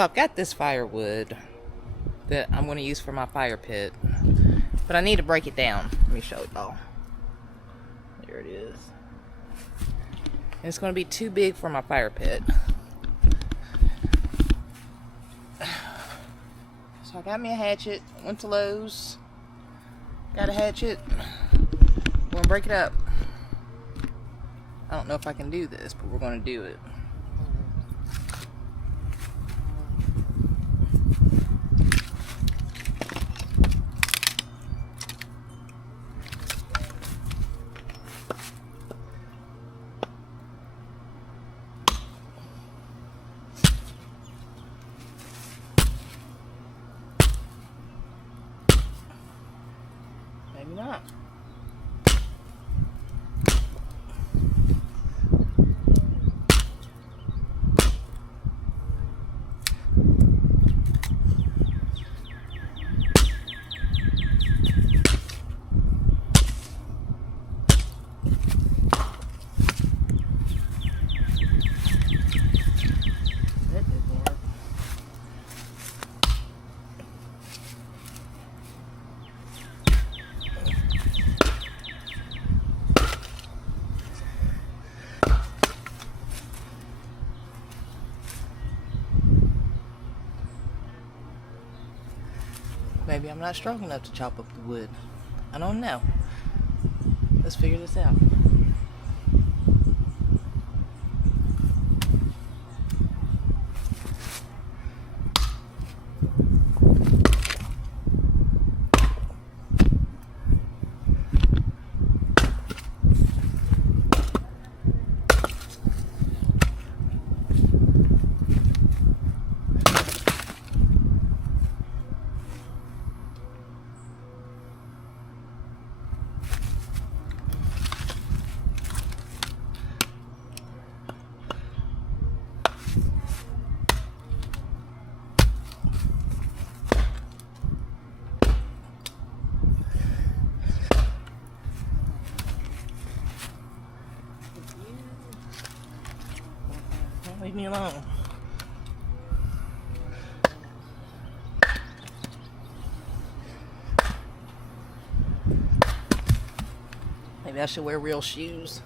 I've got this firewood that I'm going to use for my fire pit, but I need to break it down. Let me show y'all. There it is. And it's going to be too big for my fire pit. So I got me a hatchet, went to Lowe's, got a hatchet, I'm going to break it up. I don't know if I can do this, but we're going to do it. Maybe not. That didn't work. Maybe I'm not strong enough to chop up the wood. I don't know. Let's figure this out. Leave me alone. Maybe I should wear real shoes.